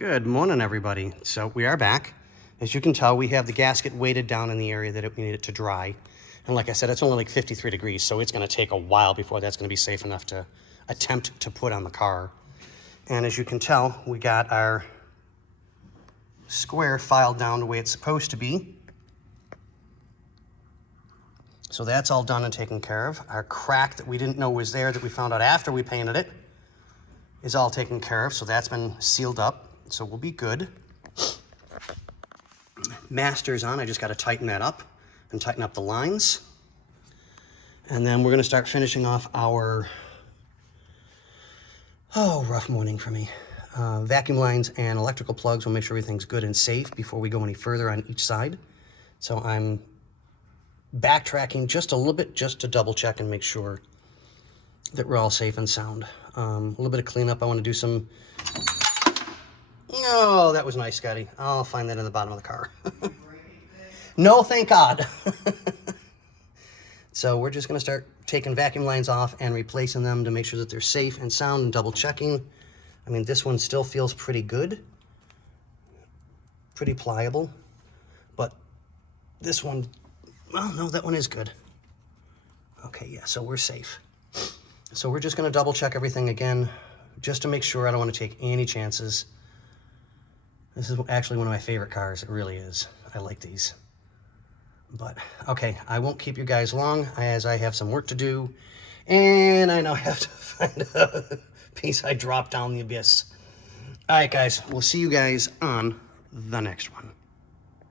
Good morning, everybody. So we are back. As you can tell, we have the gasket weighted down in the area that we need it to dry. And like I said, it's only like 53 degrees, so it's going to take a while before that's going to be safe enough to attempt to put on the car. And as you can tell, we got our square filed down the way it's supposed to be. So that's all done and taken care of. Our crack that we didn't know was there, that we found out after we painted it, is all taken care of. So that's been sealed up. So we'll be good. Master's on. I just got to tighten that up and tighten up the lines. And then we're going to start finishing off our, rough morning for me. Vacuum lines and electrical plugs. We'll make sure everything's good and safe before we go any further on each side. So I'm backtracking just a little bit just to double check and make sure that we're all safe and sound. A little bit of cleanup. I want to do some... Oh, that was nice, Scotty. I'll find that in the bottom of the car. No, thank God. So we're just going to start taking vacuum lines off and replacing them to make sure that they're safe and sound, and double checking. I mean, this one still feels pretty good. Pretty pliable. But this one, well, no, that one is good. Okay, yeah, so we're safe. So we're just going to double check everything again, just to make sure. I don't want to take any chances. This is actually one of my favorite cars. It really is. I like these. But, okay, I won't keep you guys long, as I have some work to do. And I now have to find a piece I dropped down the abyss. All right, guys. We'll see you guys on the next one.